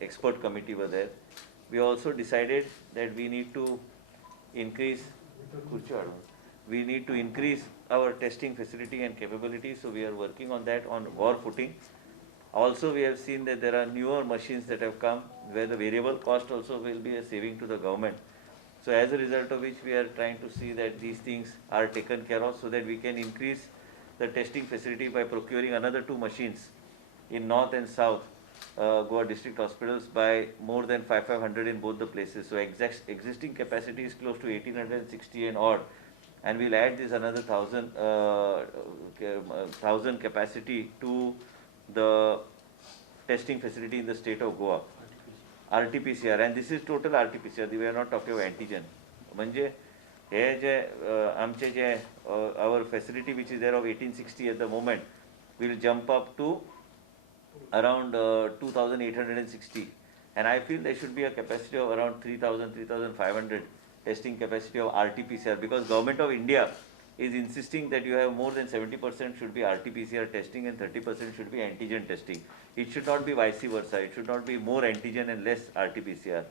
expert committee were there. We also decided that increase, we need to increase our testing facility and capability. So we are working on that on war footing. Also, we have seen that there are newer machines that have come where the variable cost also will be a saving to the government. So as a result of which, we are trying to see that these things are taken care of so that we can increase the testing facility by procuring another 2 machines in North and South Goa district hospitals by more than 500 in both the places. So existing capacity is close to 1860 and odd, and we'll add this another 1000 capacity to the testing facility in the state of Goa. RT-PCR, and this is total RT-PCR. We are not talking about antigen. म्हणजे हे जे आमचे जे our facility which is there of 1860 at the moment will jump up to around 2860, and I feel there should be a capacity of around 3500 testing capacity of RT-PCR, because Government of India is insisting that you have more than 70% should be RT-PCR testing and 30% should be antigen testing. It should not be vice versa. It should not be more antigen and less RT-PCR.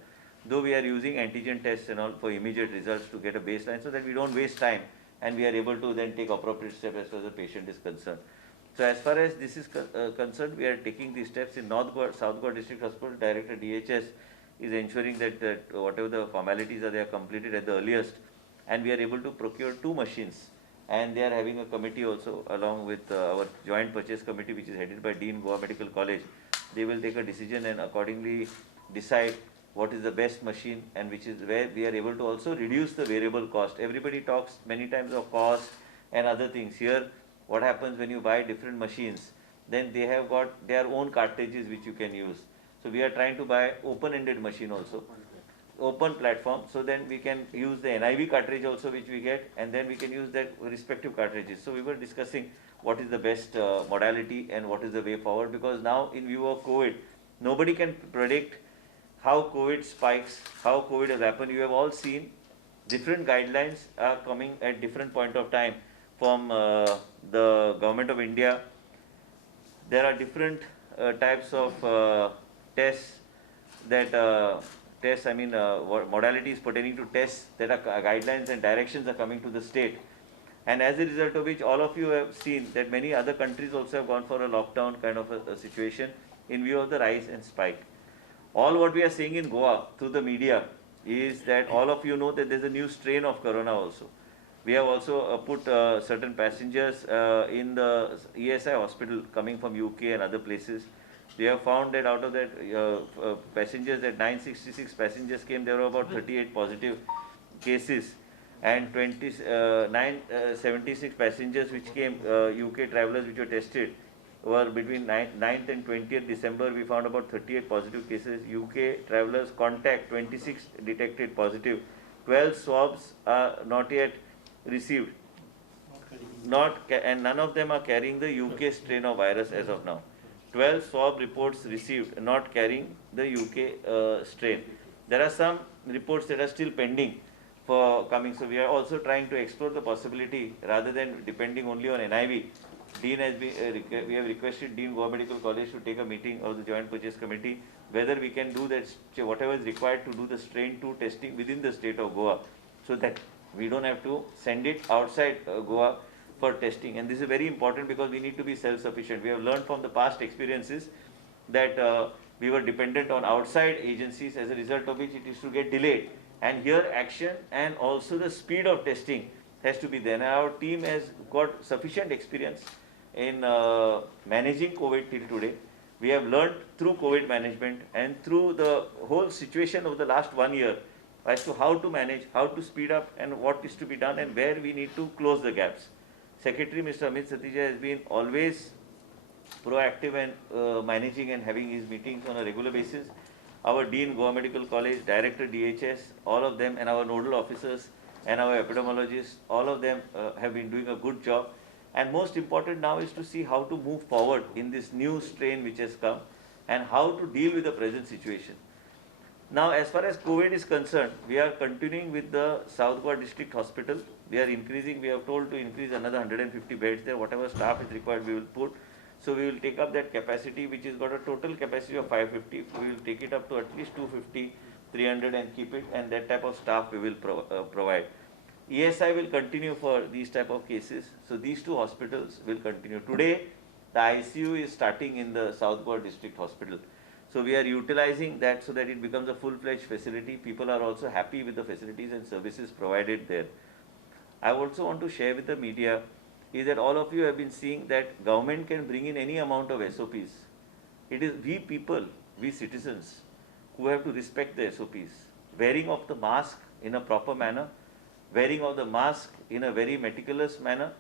Though we are using antigen tests and all for immediate results to get a baseline so that we don't waste time and we are able to then take appropriate steps as far as the patient is concerned. So as far as this is concerned, we are taking these steps in North Goa, South Goa District Hospital. Director DHS is ensuring that whatever the formalities are, they are completed at the earliest, and we are able to procure 2 machines. And they are having a committee also along with our joint purchase committee, which is headed by Dean Goa Medical College. They will take a decision and accordingly decide what is the best machine, and which is where we are able to also reduce the variable cost. Everybody talks many times of cost and other things. Here, what happens when you buy different machines, then they have got their own cartridges which you can use. So we are trying to buy open-ended machine also, open platform, so then we can use the NIV cartridge also which we get, and then we can use that respective cartridges. So we were discussing what is the best modality and what is the way forward, because now in view of COVID, nobody can predict how COVID spikes, how COVID has happened. You have all seen different guidelines are coming at different point of time from the Government of India. There are different types of tests that modalities pertaining to tests that are guidelines and directions are coming to the state. And as a result of which, all of you have seen that many other countries also have gone for a lockdown kind of a situation in view of the rise and spike. All what we are seeing in Goa through the media is that all of you know that there's a new strain of corona also. We have also put certain passengers in the ESI hospital coming from UK and other places. We have found that out of that passengers, that 966 passengers came, there were about 38 positive cases, and 976 passengers which came, UK travelers which were tested, were between 9th and 20th December. We found about 38 positive cases. UK travelers contact, 26 detected positive. 12 swabs are not yet received, and none of them are carrying the UK strain of virus as of now. 12 swab reports received, not carrying the UK strain. There are some reports that are still pending for coming. So we are also trying to explore the possibility, rather than depending only on NIV. Dean has been, we have requested Dean Goa Medical College to take a meeting of the Joint Purchase Committee, whether we can do that, whatever is required to do the strain 2 testing within the state of Goa, so that we don't have to send it outside Goa for testing. And this is very important because we need to be self-sufficient. We have learned from the past experiences that we were dependent on outside agencies, as a result of which it is to get delayed. And here action and also the speed of testing has to be there. And our team has got sufficient experience in managing COVID till today. We have learned through COVID management and through the whole situation of the last 1 year as to how to manage, how to speed up, and what is to be done, and where we need to close the gaps. Secretary Mr. Amit Satija has been always proactive and managing and having his meetings on a regular basis. Our Dean Goa Medical College, Director DHS, all of them, and our nodal officers and our epidemiologists, all of them have been doing a good job. And most important now is to see how to move forward in this new strain which has come, and how to deal with the present situation. Now, as far as COVID is concerned, we are continuing with the South Goa District Hospital. We are increasing, we have told to increase another 150 beds there. Whatever staff is required, we will put. So we will take up that capacity, which has got a total capacity of 550. We will take it up to at least 250, 300 and keep it, and that type of staff we will provide. ESI will continue for these type of cases. So these two hospitals will continue. Today, the ICU is starting in the South Goa District Hospital. So we are utilizing that so that it becomes a full-fledged facility. People are also happy with the facilities and services provided there. I also want to share with the media is that all of you have been seeing that government can bring in any amount of SOPs. It is we people, we citizens, who have to respect the SOPs. Wearing of the mask in a proper manner, wearing of the mask in a very meticulous manner,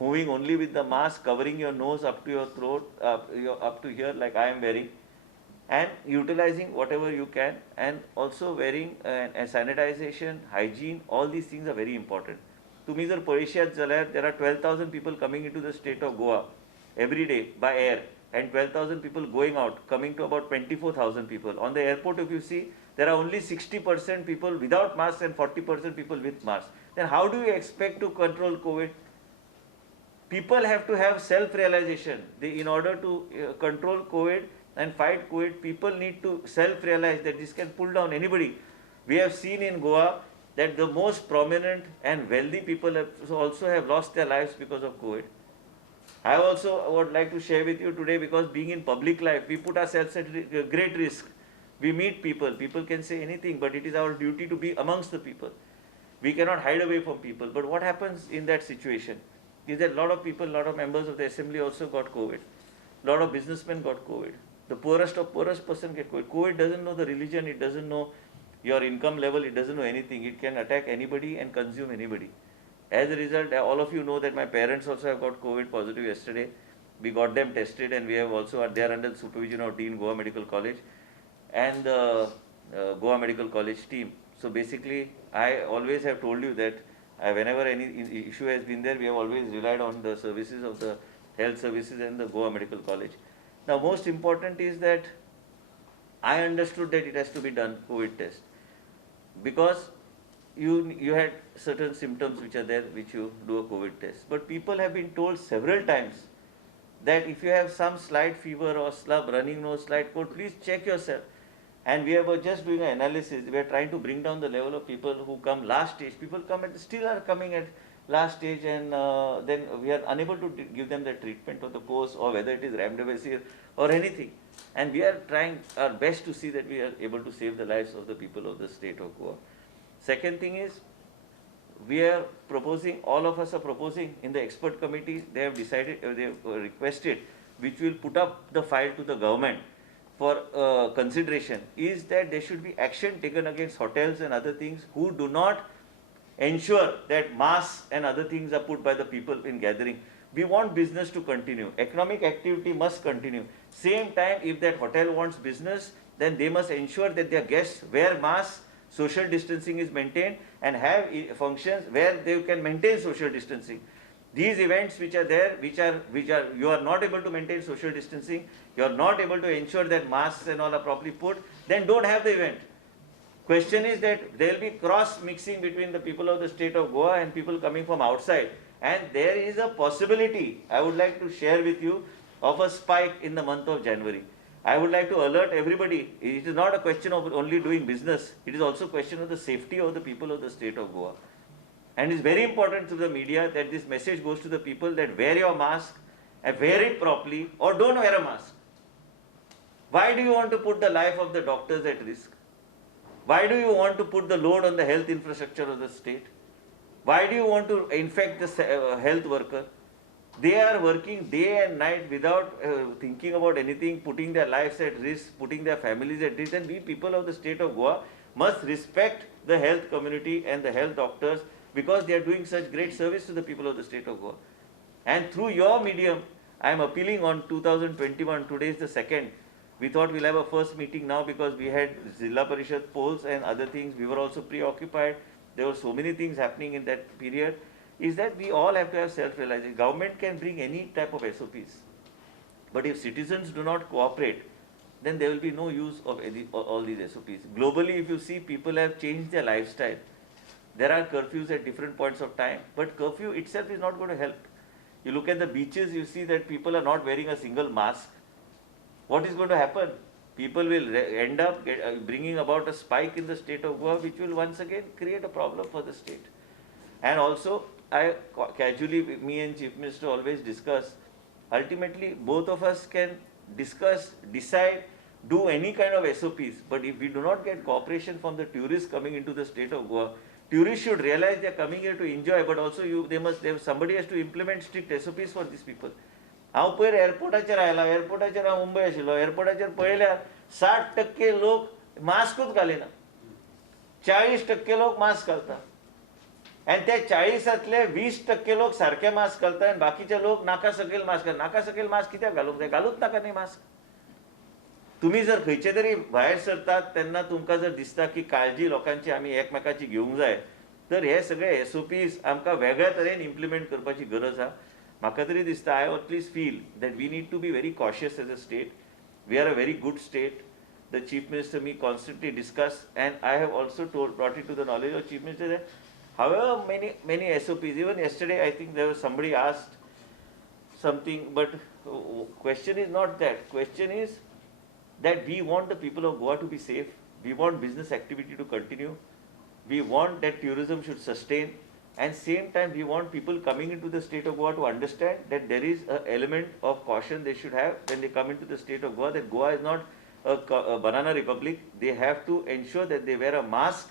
moving only with the mask, covering your nose up to your throat, up to here like I am wearing, and utilizing whatever you can, and also wearing sanitization, hygiene, all these things are very important. तुम्ही जर पळयशात जाल्यार there are 12,000 people coming into the state of Goa every day by air, and 12,000 people going out, coming to about 24,000 people. On the airport, if you see, there are only 60% people without masks and 40% people with masks. Then how do you expect to control COVID? People have to have self-realization. In order to control COVID and fight COVID, people need to self-realize that this can pull down anybody. We have seen in Goa that the most prominent and wealthy people also have lost their lives because of COVID. I also would like to share with you today, because being in public life, we put ourselves at great risk. We meet people. People can say anything, but it is our duty to be amongst the people. We cannot hide away from people. But what happens in that situation is that a lot of people, a lot of members of the assembly also got COVID. A lot of businessmen got COVID. The poorest of poorest person get COVID. COVID doesn't know the religion. It doesn't know your income level. It doesn't know anything. It can attack anybody and consume anybody. As a result, all of you know that my parents also have got COVID positive yesterday. We got them tested, and we have also, they are under the supervision of Dean Goa Medical College and the Goa Medical College team. So basically, I always have told you that whenever any issue has been there, we have always relied on the services of the health services and the Goa Medical College. Now, most important is that I understood that it has to be done, COVID test, because you had certain symptoms which are there, which you do a COVID test. But people have been told several times that if you have some slight fever or slub, running nose, slight cold, please check yourself. And we are just doing an analysis. We are trying to bring down the level of people who come last stage. People come and still are coming at last stage, and then we are unable to give them the treatment of the course, or whether it is remdesivir or anything. And we are trying our best to see that we are able to save the lives of the people of the state of Goa. Second thing is, we are proposing, all of us are proposing in the expert committee, they have decided, they have requested, which will put up the file to the government for consideration, is that there should be action taken against hotels and other things who do not ensure that masks and other things are put by the people in gathering. We want business to continue. Economic activity must continue. Same time, if that hotel wants business, then they must ensure that their guests wear masks, social distancing is maintained, and have functions where they can maintain social distancing. These events which are there, you are not able to maintain social distancing, you are not able to ensure that masks and all are properly put, then don't have the event. Question is that there will be cross mixing between the people of the state of Goa and people coming from outside, and there is a possibility, I would like to share with you, of a spike in the month of January. I would like to alert everybody, it is not a question of only doing business, it is also a question of the safety of the people of the state of Goa. And it's very important to the media that this message goes to the people that wear your mask, and wear it properly, or don't wear a mask. Why do you want to put the life of the doctors at risk? Why do you want to put the load on the health infrastructure of the state? Why do you want to infect the health worker? They are working day and night without thinking about anything, putting their lives at risk, putting their families at risk. And we people of the state of Goa must respect the health community and the health doctors, because they are doing such great service to the people of the state of Goa. And through your medium, I am appealing on 2021, today is the 2nd. We thought we'll have a first meeting now because we had Zilla Parishad polls and other things. We were also preoccupied. There were so many things happening in that period. Is that we all have to have self-realization. Government can bring any type of SOPs. But if citizens do not cooperate, then there will be no use of all these SOPs. Globally, if you see, people have changed their lifestyle. There are curfews at different points of time, but curfew itself is not going to help. You look at the beaches, you see that people are not wearing a single mask. What is going to happen? People will end up bringing about a spike in the state of Goa, which will once again create a problem for the state. And also, I casually, me and Chief Minister always discuss, ultimately both of us can discuss, decide, do any kind of SOPs, but if we do not get cooperation from the tourists coming into the state of Goa, tourists should realize they are coming here to enjoy, but also somebody has to implement strict SOPs for these people. हांव पयर एअरपोर्टाचेर आयला, एअरपोर्टाचेर हांव मुंबय आशिल्लो, एअरपोर्टाचेर पळयल्यार 60% लोक मास्कूच घालिना, 40% लोक mask घालता, आनी ते 40तले 20% लोक सारके मास्क घालता आनी बाकीचे लोक नाका सकयल मास्क नाका सकयल मास्क कित्याक घालूंक जाय? घालूच नाका न्ही मास्क. तुम्ही जर खंयचे तरी भायर सरतात तेन्ना तुमकां जर दिसता की काळजी लोकांची आमी एकमेकाची घेवंक जाय, तर हे सगळे SOPs आमकां वेगळ्या तरेन इम्प्लिमेंट करपाची गरज आहा. म्हाका तरी दिसता, I at least feel that we need to be very cautious as a state. We are a very good state. The Chief Minister, me constantly discuss, and I have also brought it to the knowledge of Chief Minister that however many SOPs, even yesterday I think there was somebody asked something, but question is not that. Question is that we want the people of Goa to be safe. We want business activity to continue. We want that tourism should sustain. And same time, we want people coming into the state of Goa to understand that there is an element of caution they should have when they come into the state of Goa, that Goa is not a banana republic. They have to ensure that they wear a mask,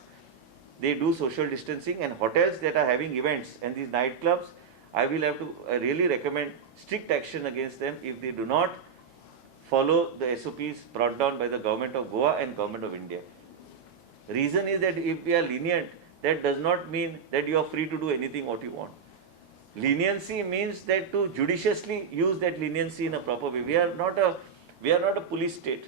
they do social distancing, and hotels that are having events and these nightclubs, I will have to really recommend strict action against them if they do not follow the SOPs brought down by the government of Goa and government of India. Reason is that if we are lenient, that does not mean that you are free to do anything what you want. Leniency means that to judiciously use that leniency in a proper way. We are not a police state.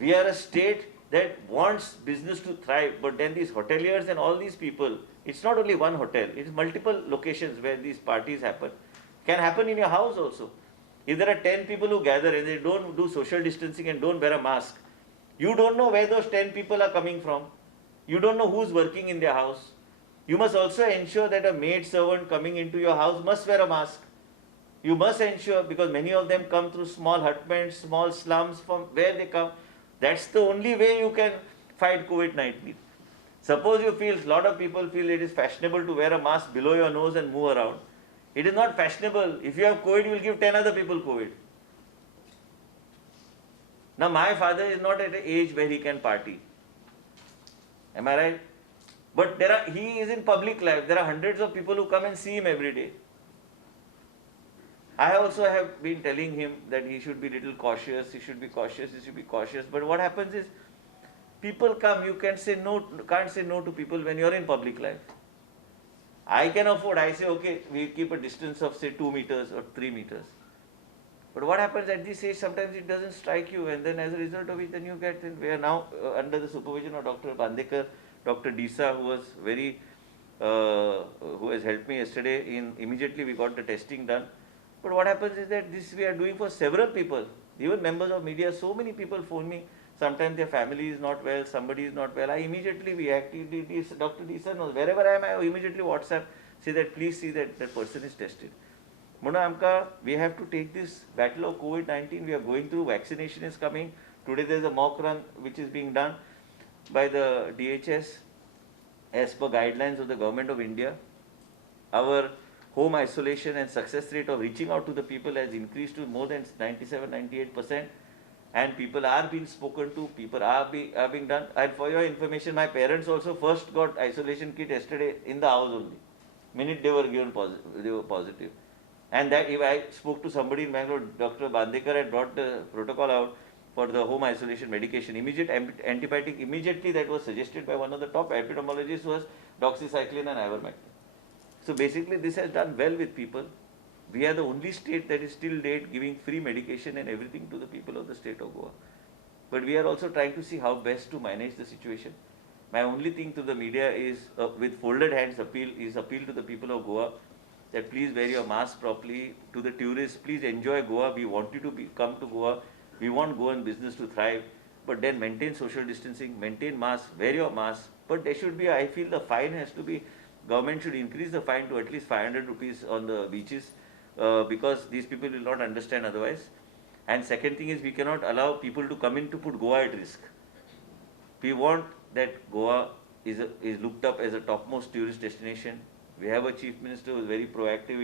We are a state that wants business to thrive, but then these hoteliers and all these people, it's not only one hotel, it's multiple locations where these parties happen. Can happen in your house also. If there are 10 people who gather and they don't do social distancing and don't wear a mask, you don't know where those 10 people are coming from. You don't know who's working in their house. You must also ensure that a maid servant coming into your house must wear a mask. You must ensure, because many of them come through small hutments, small slums from where they come. That's the only way you can fight COVID-19. Suppose you feel, a lot of people feel it is fashionable to wear a mask below your nose and move around. It is not fashionable. If you have COVID, you will give 10 other people COVID. Now my father is not at an age where he can party. Am I right? But he is in public life. There are hundreds of people who come and see him every day. I also have been telling him that he should be little cautious, he should be cautious. But what happens is, people come, you can't say no to people when you're in public life. I can afford, I say, okay, we keep a distance of say 2 meters or 3 meters. But what happens at this age, sometimes it doesn't strike you, and then as a result of it, then you get, we are now under the supervision of Dr. Bandekar, Dr. Disa, who was who has helped me yesterday. Immediately we got the testing done. But what happens is that this we are doing for several people, even members of media. So many people phone me. Sometimes their family is not well, somebody is not well. I immediately react. Dr. Disa knows. Wherever I am, I immediately WhatsApp, say that please see that that person is tested. We have to take this battle of COVID-19. We are going through, vaccination is coming. Today there is a mock run which is being done by the DHS as per guidelines of the Government of India. Our home isolation and success rate of reaching out to the people has increased to more than 97-98%, and people are being spoken to, people are being done. And for your information, my parents also first got isolation kit yesterday in the house only. Minute they were given they were positive. And that if I spoke to somebody in Bangalore, Dr. Bandekar had brought the protocol out for the home isolation medication. Immediate antibiotic, immediately that was suggested by one of the top epidemiologists, was doxycycline and ivermectin. So basically this has done well with people. We are the only state that is still date giving free medication and everything to the people of the state of Goa. But we are also trying to see how best to manage the situation. My only thing to the media is, with folded hands appeal to the people of Goa, that please wear your mask properly. To the tourists, please enjoy Goa. We want you to come to Goa. We want Goan business to thrive. But then maintain social distancing, maintain mask, wear your mask. But there should be, I feel the fine has to be, government should increase the fine to at least 500 rupees on the beaches. because these people will not understand otherwise. And second thing is, we cannot allow people to come in to put Goa at risk. We want that Goa is looked up as a topmost tourist destination. We have a chief minister who is very proactive,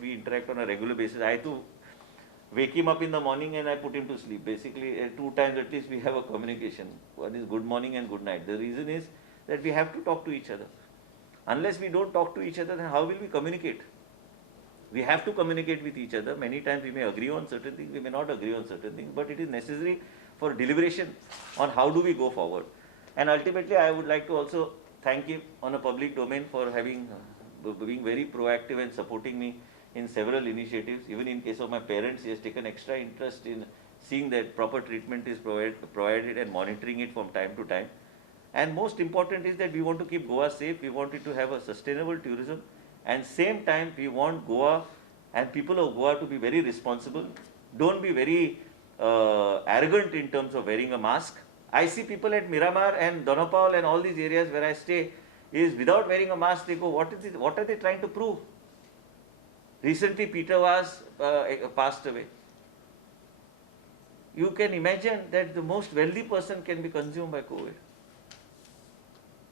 we interact on a regular basis. I too wake him up in the morning and I put him to sleep. Basically, 2 times at least we have a communication. One is good morning and good night. The reason is that we have to talk to each other. Unless we don't talk to each other, then how will we communicate? We have to communicate with each other. Many times we may agree on certain things, we may not agree on certain things, but it is necessary for deliberation on how do we go forward. And ultimately, I would like to also thank him on a public domain for having being very proactive and supporting me in several initiatives. Even in case of my parents, he has taken extra interest in seeing that proper treatment is provided and monitoring it from time to time. And most important is that we want to keep Goa safe. We want it to have a sustainable tourism. And same time, we want Goa and people of Goa to be very responsible. Don't be very arrogant in terms of wearing a mask. I see people at Miramar and Donapal and all these areas where I stay, is without wearing a mask, they go, what are they trying to prove? Recently, Peter was passed away. You can imagine that the most wealthy person can be consumed by COVID.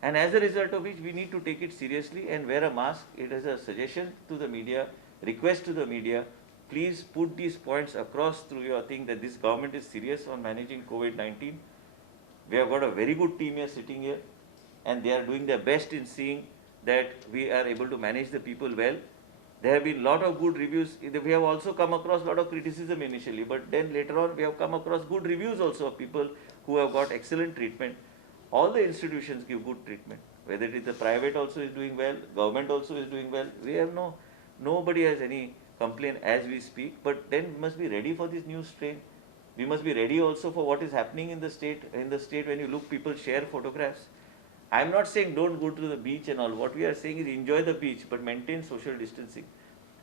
And as a result of which, we need to take it seriously and wear a mask. It is a suggestion to the media, request to the media, please put these points across through your thing that this government is serious on managing COVID-19. We have got a very good team here sitting here, and they are doing their best in seeing that we are able to manage the people well. There have been a lot of good reviews. We have also come across a lot of criticism initially, but then later on we have come across good reviews also of people who have got excellent treatment. All the institutions give good treatment. Whether it is the private also is doing well, government also is doing well. We have nobody has any complaint as we speak, but then we must be ready for this new strain. We must be ready also for what is happening in the state. In the state, when you look, people share photographs. I am not saying don't go to the beach and all. What we are saying is enjoy the beach, but maintain social distancing.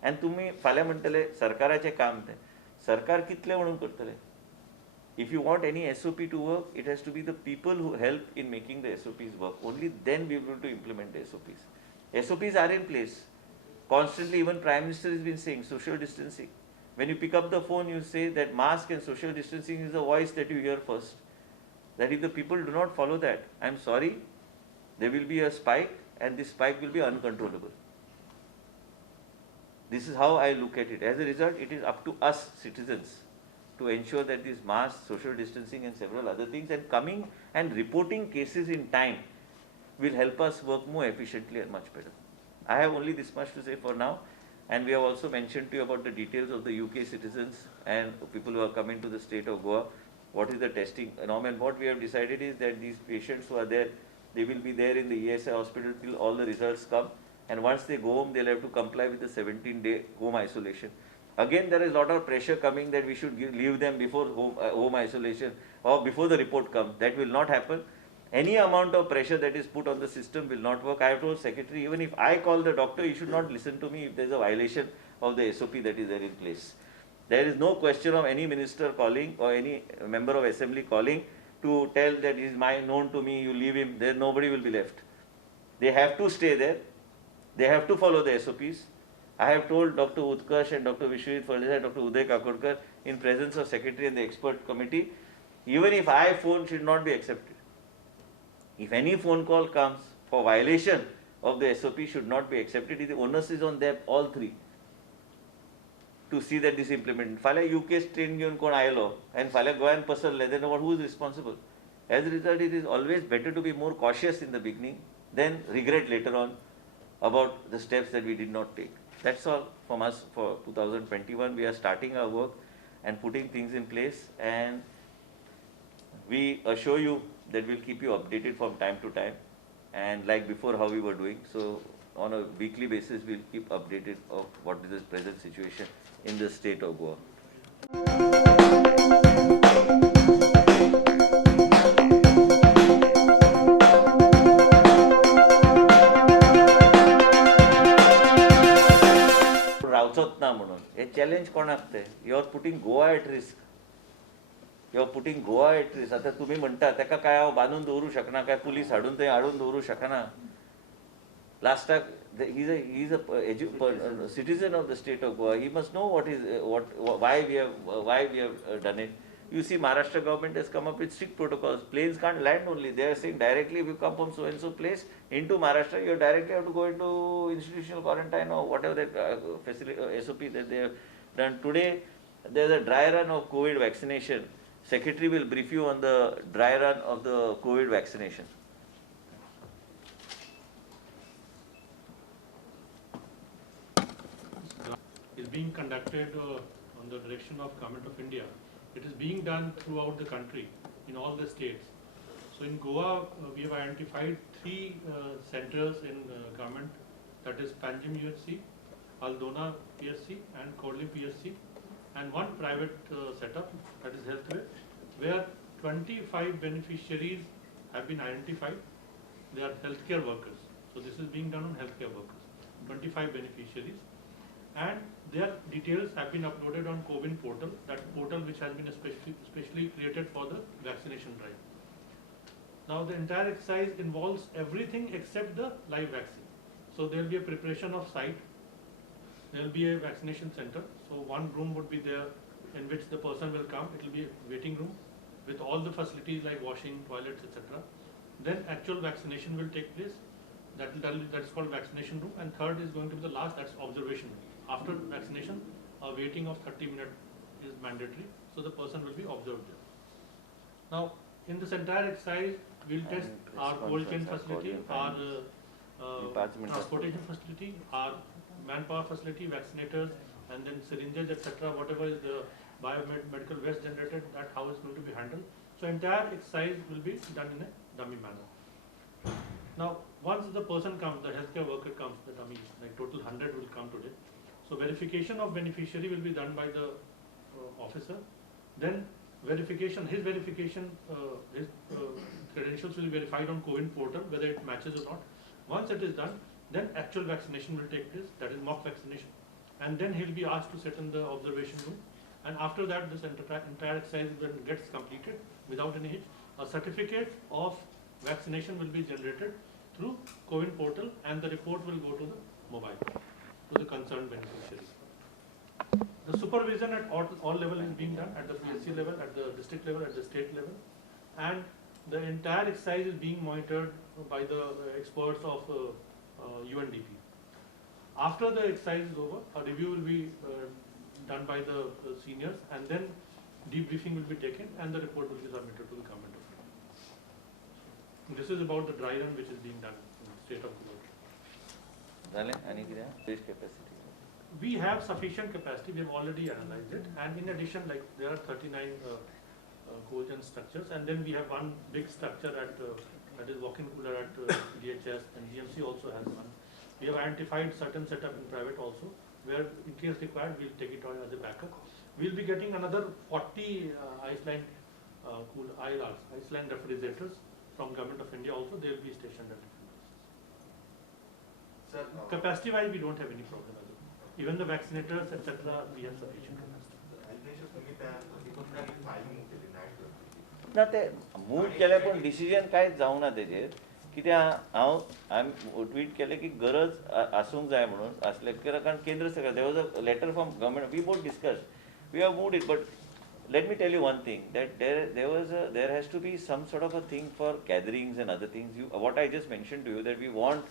And तुम्ही फाल्या म्हणतले सरकाराचे काम ते. सरकार कितले म्हणून करतले? If you want any SOP to work, it has to be the people who help in making the SOPs work. Only then we will be able to implement the SOPs. SOPs are in place. Constantly, even Prime Minister has been saying social distancing. When you pick up the phone, you say that mask and social distancing is the voice that you hear first. That if the people do not follow that, I am sorry, there will be a spike, and this spike will be uncontrollable. This is how I look at it. As a result, it is up to us citizens to ensure that these masks, social distancing and several other things, and coming and reporting cases in time will help us work more efficiently and much better. I have only this much to say for now, and we have also mentioned to you about the details of the UK citizens and people who are coming to the state of Goa, what is the testing norm, and what we have decided is that these patients who are there, they will be there in the ESI hospital till all the results come, and once they go home, they'll have to comply with the 17-day home isolation. Again, there is a lot of pressure coming that we should leave them before home isolation or before the report comes. That will not happen. Any amount of pressure that is put on the system will not work. I have told Secretary, even if I call the doctor, you should not listen to me if there is a violation of the SOP that is there in place. There is no question of any minister calling or any member of assembly calling to tell that he is known to me, you leave him, there nobody will be left. They have to stay there. They have to follow the SOPs. I have told Dr. Utkarsh and Dr. Vishwajit Phardesai, Dr. Uday Kakodkar in presence of Secretary and the expert committee, even if I phone should not be accepted. If any phone call comes for violation of the SOP should not be accepted, the onus is on them, all three, to see that this is implemented. Faल्या UK strain घेऊन कोण आयलो and फाल्या गोंयान पसरले, then who is responsible? As a result, it is always better to be more cautious in the beginning than regret later on about the steps that we did not take. That's all from us for 2021. We are starting our work and putting things in place, and we assure you that we'll keep you updated from time to time, and like before how we were doing. So on a weekly basis, we'll keep updated of what is the present situation in the state of Goa. रावचोत ना म्हणून हे challenge कोणाक ते? You are putting Goa at risk. You are putting Goa at risk. आता तुम्ही म्हणता त्याका काय हांव बांदून दवरूं शकना, काय पुलीस हाडून थंय हाडून दवरूं शकना. Last time, he's a citizen of the state of Goa. He must know why we have done it. You see, Maharashtra government has come up with strict protocols. Planes can't land only. They are saying directly, if you come from so and so place into Maharashtra, you directly have to go into institutional quarantine or whatever that facility SOP that they have done. Today, there's a dry run of COVID vaccination. Secretary will brief you on the dry run of the COVID vaccination. Is being conducted on the direction of Government of India. It is being done throughout the country, in all the states. So in Goa, we have identified 3 centers in government, that is Panjim UHC, Aldona PSC and Kodli PSC, and 1 private setup, that is Healthway, where 25 beneficiaries have been identified. They are healthcare workers. So this is being done on healthcare workers, 25 beneficiaries. And their details have been uploaded on CoWIN portal, that portal which has been specially created for the vaccination drive. Now the entire exercise involves everything except the live vaccine. So there will be a preparation of site, there will be a vaccination center. So 1 room would be there in which the person will come. It will be a waiting room with all the facilities like washing, toilets, etc. Then actual vaccination will take place. That is called vaccination room. And third is going to be the last, that's observation room. After vaccination, a waiting of 30 minutes is mandatory, so the person will be observed there. Now, in this entire exercise, we'll test our cold chain facility, our transportation facility, our manpower facility, vaccinators, and then syringes, etc. Whatever is the biomedical waste generated, that how it's going to be handled. So entire exercise will be done in a dummy manner. Now, once the person comes, the healthcare worker comes, the dummy, like total 100 will come today. So verification of beneficiary will be done by the officer. Then verification, his credentials will be verified on CoWIN portal, whether it matches or not. Once it is done, then actual vaccination will take place, that is mock vaccination. And then he'll be asked to sit in the observation room. And after that, this entire exercise gets completed without any hitch. A certificate of vaccination will be generated through CoWIN portal, and the report will go to the mobile, to the concerned beneficiary. The supervision at all levels is being done, at the PSC level, at the district level, at the state level, and the entire exercise is being monitored by the experts of UNDP. After the exercise is over, a review will be done by the seniors, and then debriefing will be taken, and the report will be submitted to the Government of India. This is about the dry run which is being done in the state of Goa. Capacity. We have sufficient capacity. We have already analyzed it, and in addition, like there are 39 cold chain structures, and then we have 1 big structure at that is walk-in cooler at DHS, and GMC also has 1. We have identified certain setup in private also, where in case required, we'll take it on as a backup. We'll be getting another 40 Iceland IRRs, Iceland refrigerators from Government of India also. They will be stationed at different places. Capacity wise, we don't have any problem. Even the vaccinators, etc., we have sufficient capacity. ना ते move केले पण decision कांयच जावं ना तेजेर कित्याक हांवें ट्वीट केलें की गरज आसूंक जाय म्हणून आसले कारण केंद्र सरकार there was a letter from government we both discuss we have moved it but let me tell you one thing that there has to be some sort of a thing for gatherings and other things. What I just mentioned to you that we want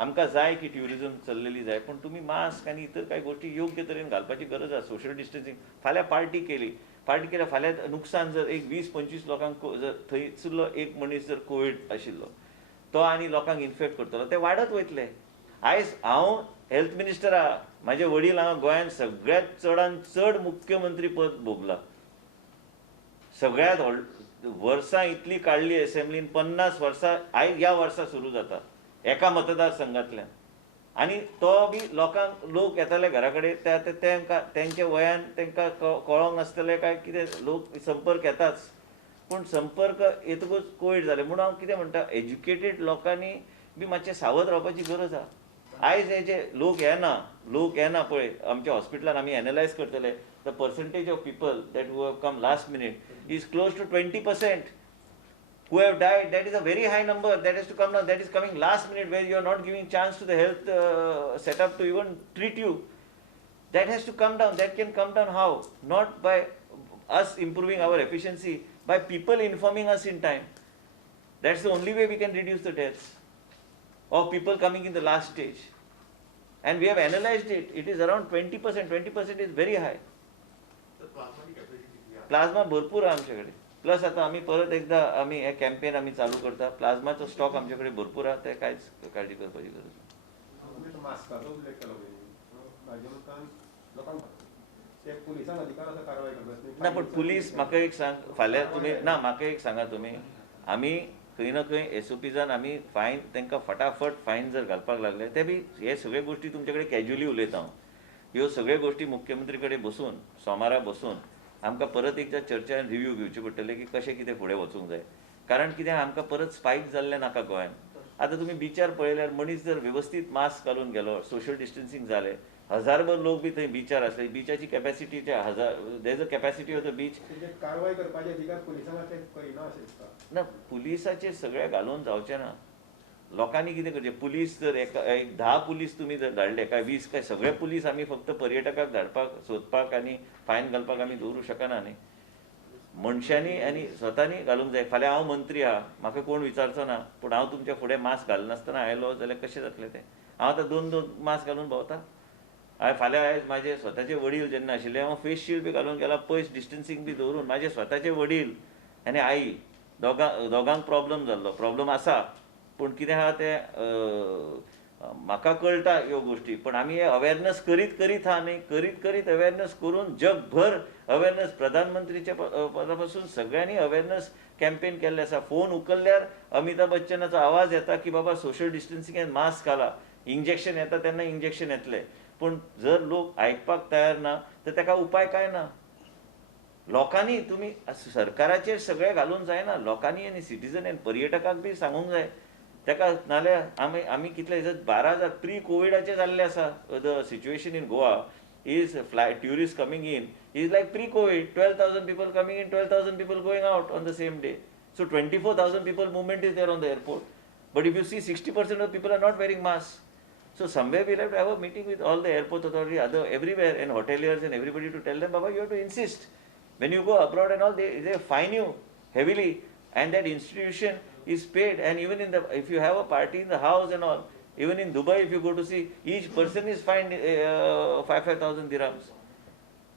आमकां जाय की tourism चल्लेली जाय पण तुमी mask आनी इतर कांय गोश्टी योग्य तरेन घालपाची गरज आसा सोशल डिस्टन्सिंग फाल्यां पार्टी केल्यार फाल्यां नुकसान जर एक 20-25 लोकांक जर थंयसरलो एक मनीस जर कोवीड आशिल्लो तो आनी लोकांक इन्फेक्ट करतलो ते वाडत वयतले आयज हांव हेल्थ मिनिस्टर आहा म्हाजे वडील हांगा गोंयांत सगळ्यांत चडांत चड मुख्यमंत्री पद भोगलां सगळ्यात वर्सां इतली काडली एसेंब्लीन 50 वर्सां आयज ह्या वर्सा सुरू जाता एका मतदारसंघांतल्यान आनी तो बी लोक येताले घरा कडेन तेंचे वयान तांकां कळोंक नासतलें काय कितें लोक संपर्क येताच पूण संपर्क येतकूच कोवीड जालें म्हणून हांव कितें म्हणटा एज्युकेटेड लोकांनी बी मातशें सावध रावपाची गरज आहा आयज हेजे लोक येना पळय आमच्या हॉस्पिटलान आमी एनालायज करतले the percentage of people that who have come last minute is close to 20%. who have died, that is a very high number. That has to come down. That is coming last minute, where you are not giving chance to the health setup to even treat you. That has to come down. That can come down how? Not by us improving our efficiency, by people informing us in time. That's the only way we can reduce the deaths of people coming in the last stage. And we have analyzed it. It is around 20%. 20% is very high. Plasma भरपूर आहे आमच्याकडे. Plus आता आम्ही परत एकदा आम्ही हे campaign आम्ही चालू करता. प्लाझ्माचा स्टॉक आमच्याकडे भरपूर आहे. ते काहीच काळजी करपाची गरज नाही. मास्काचो उल्लेख केलो म्हाजे मतान लोकांक ते पुलिसान अधिकार आसा कारवाय करपाची ना. पण पुलीस म्हाका एक सांग, फाल्यां तुमी ना म्हाका एक सांगा तुमी, आमी खंय ना खंय एसओपीजान आमी फायन तांकां फटाफट फायन जर घालपाक लागले, ते बी हे सगळे गोष्टी तुमचे कडेन कॅज्युअली उलयता हांव. ह्यो सगळ्यो गोष्टी मुख्यमंत्री कडेन बसून सोमारा बसून आमकां परत एकदा चर्चा आनी रिव्यू घेवचे पडटले की कशें कितें फुडें वचूंक जाय. कारण कित्याक आमकां परत स्पायक जाल्लें नाका गोंयांत. आतां तुमी बिचार पळयल्यार मनीस जर वेवस्थीत मास्क घालून गेलो, सोशल डिस्टन्सिंग जालें, हजारभर लोक बी थंय बिचार आसले. बिचाची capacity there is a capacity of the beach. कारवाय करपाचे अधिकार पुलिसांक करिना अशें दिसता ना. पुलिसाचेर सगळें घालून जावचें ना. लोकांनी कितें करचें, पुलीस जर एक 10 पुलीस तुमी जर धाडले, काय 20 काय सगळे पुलीस आमी फक्त पर्यटकाक धाडपाक सोदपाक आनी फायन घालपाक आमी दवरूं शकना न्ही. मनशांनी आनी स्वतानी घालूंक जाय. फाल्यां हांव मंत्री आहा, म्हाका कोण विचारचो ना, पूण हांव तुमच्या फुडें मास्क घालनासतना आयलो जाल्यार कशें जातलें तें. हांव आतां 2 मास्क घालून भोंवता. फाल्यां आयज म्हाजे स्वताचे वडील जेन्ना आशिल्ले, हांव फेस शील्ड बी घालून गेला, पयस डिस्टन्सिंग बी दवरून. म्हाजे स्वताचे वडील आनी आई दोगांक प्रॉब्लम जाल्लो. प्रॉब्लम आसा, पूण कितें आहा तें म्हाका कळटा ह्यो गोश्टी. पण आमी हे अवेरनस करीत आहा न्ही. करीत अवेरनस करून जगभर अवेरनस, प्रधानमंत्रीच्या पदा पासून सगळ्यांनी अवेरनस कॅम्पेन केल्लें आसा. फोन उखल्ल्यार अमिताभ बच्चनाचो आवाज येता की बाबा सोशल डिस्टन्सिंग एंड मास्क घाला. इंजेक्शन येता तेन्ना इंजेक्शन येतलें. पूण जर लोक आयकपाक तयार ना तर ताका उपाय काय ना. लोकांनी तुमी सरकाराचेर सगळें घालून जायना. लोकांनी आनी सिटीजन आनी पर्यटकाक बी सांगूंक जाय. ताका नाल्यार आमी कितले 12,000 प्री कोविडाचे जाल्ले आसा. The situation in Goa is tourist coming in is like pre Covid. 12,000 people coming in, 12,000 people going out on the same day. So 24,000 people movement is there on the airport. But if you see 60% of people are not wearing masks. So somewhere we'll have to have a meeting with all the airport authority, everywhere, and hoteliers and everybody to tell them, Baba, you have to insist. When you go abroad and all, they fine you heavily, and that institution is paid. And even if you have a party in the house and all, even in Dubai, if you go to see, each person is fined 5,000 dirhams.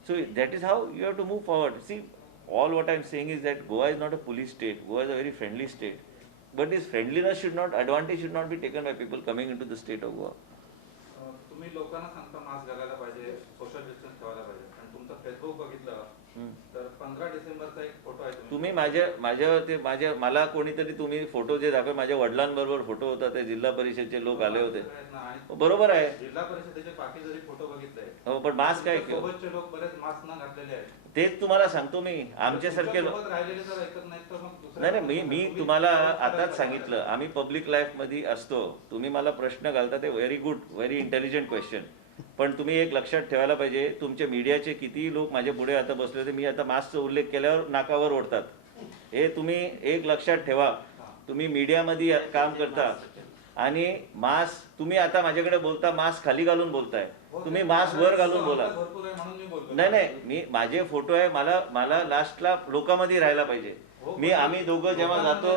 So that is how you have to move forward. See, all what I'm saying is that Goa is not a police state. Goa is a very friendly state. But this friendliness advantage should not be taken by people coming into the state of Goa. तुम्ही लोकांना सांगता mask घालायला पाहिजे, social distance ठेवायला पाहिजे. आणि तुमचं Facebook बघितलं तर 15 डिसेंबरचा एक फोटो आहे. तुम्ही माझ्या मला कोणीतरी तुम्ही फोटो जे दाखव, माझ्या वडिलांबरोबर फोटो होता, ते जिल्हा परिषदचे लोक आले होते. बरोबर आहे. जिल्हा परिषदेचे बाकी जरी फोटो बघितले, हो, पण मास्क काय सोबतचे लोक बरेच मास्क न घातलेले आहेत. तेच तुम्हाला सांगतो मी. आमच्यासारखे लोक राहिलेले जर ऐकत नाहीत तर मग नाही. मी तुम्हाला आताच सांगितलं, आम्ही पब्लिक लाईफ मध्ये असतो. तुम्ही मला प्रश्न घालता ते very good, very intelligent question. पण तुम्ही एक लक्षात ठेवायला पाहिजे, तुमचे मीडियाचे कितीही लोक माझ्या पुढे आता बसले होते, मी आता मास्कचा उल्लेख केल्यावर नाकावर ओढतात. हे तुम्ही एक लक्षात ठेवा. तुम्ही मीडियामध्ये काम करता आणि मास्क, तुम्ही आता माझ्याकडे बोलता मास्क खाली घालून बोलताय, तुम्ही मास्क वर घालून बोला. नाही, मी माझे फोटो आहे, मला लास्टला लोकांमध्ये राहायला पाहिजे. आम्ही दोघं जेव्हा जातो,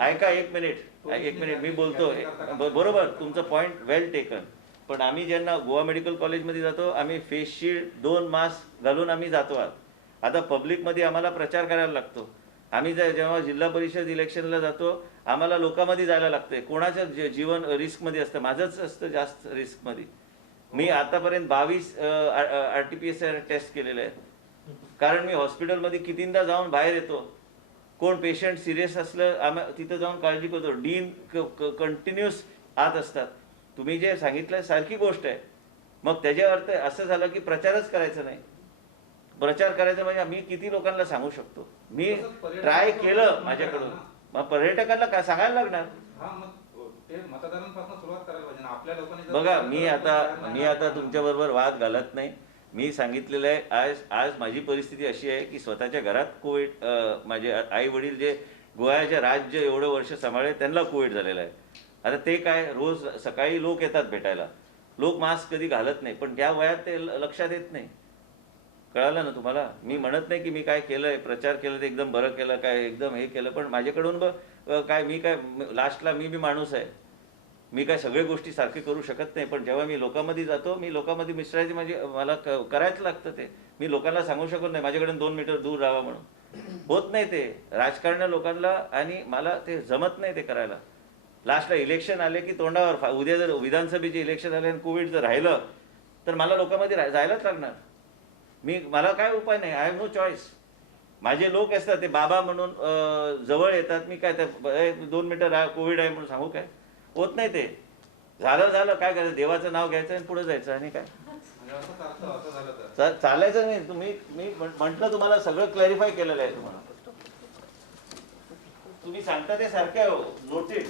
ऐका एक मिनिट मी बोलतो. बरोबर, तुमचं पॉइंट वेल टेकन. पण आम्ही ज्यांना गोवा मेडिकल कॉलेजमध्ये जातो, आम्ही फेस शील्ड 2 मास्क घालून आम्ही जातो. आता पब्लिकमध्ये आम्हाला प्रचार करायला लागतो. आम्ही जेव्हा जिल्हा परिषद इलेक्शनला जातो, आम्हाला लोकांमध्ये जायला लागतंय. कोणाचं जीवन रिस्कमध्ये असतं, माझंच असतं जास्त रिस्कमध्ये. मी आतापर्यंत 22 RT-PCR टेस्ट केलेले आहेत. कारण मी हॉस्पिटलमध्ये कितींदा जाऊन बाहेर येतो. कोण पेशंट सिरियस असलं तिथं जाऊन काळजी करतो. डीन कंटिन्युअस आत असतात. तुम्ही जे सांगितलं सारखी गोष्ट आहे. मग त्याच्या अर्थ असं झालं की प्रचारच करायचा नाही. प्रचार करायचा म्हणजे मी किती लोकांना सांगू शकतो. मी ट्राय केलं माझ्याकडून, मग पर्यटकांना काय सांगायला लागणार. बघा, मी आता तुमच्या बरोबर वाद घालत नाही. मी सांगितलेलं आहे, आज माझी परिस्थिती अशी आहे की स्वतःच्या घरात कोविड, माझे आई वडील जे गोव्याचे राज्य एवढं वर्ष सांभाळले त्यांना कोविड झालेला आहे. आता ते काय, रोज सकाळी लोक येतात भेटायला, लोक मास्क कधी घालत नाही, पण त्या वयात ते लक्षात येत नाही. कळालं ना तुम्हाला? मी म्हणत नाही की मी काय केलंय, प्रचार केलं ते एकदम बरं केलं, काय एकदम हे केलं, पण माझ्याकडून काय मी काय लास्टला मी माणूस आहे, मी काय सगळ्या गोष्टी सारखे करू शकत नाही. पण जेव्हा मी लोकांमध्ये जातो, मी लोकांमध्ये मिसळायचे म्हणजे मला करायचं लागतं ते. मी लोकांना सांगू शकत नाही माझ्याकडून 2 मीटर दूर राहावा म्हणून, होत नाही ते. राजकारण लोकांना आणि मला ते जमत नाही ते करायला. लास्टला इलेक्शन आले की तोंडावर, उद्या जर विधानसभेचे इलेक्शन आले आणि कोविड जर राहिलं तर मला लोकांमध्ये जायलाच लागणार. मला काय उपाय नाही, आय हॅव नो चॉईस. माझे लोक असतात ते बाबा म्हणून जवळ येतात, मी काय 2 मीटर कोविड आहे म्हणून सांगू काय? होत नाही ते. झालं काय करायचं, देवाचं नाव घ्यायचं आणि पुढे जायचं आणि काय म्हणजे असं झालं तर चालायचं नाही. मी म्हटलं तुम्हाला, सगळं क्लॅरिफाय केलेलं आहे तुम्हाला. तुम्ही सांगता ते सारखं नोटेड.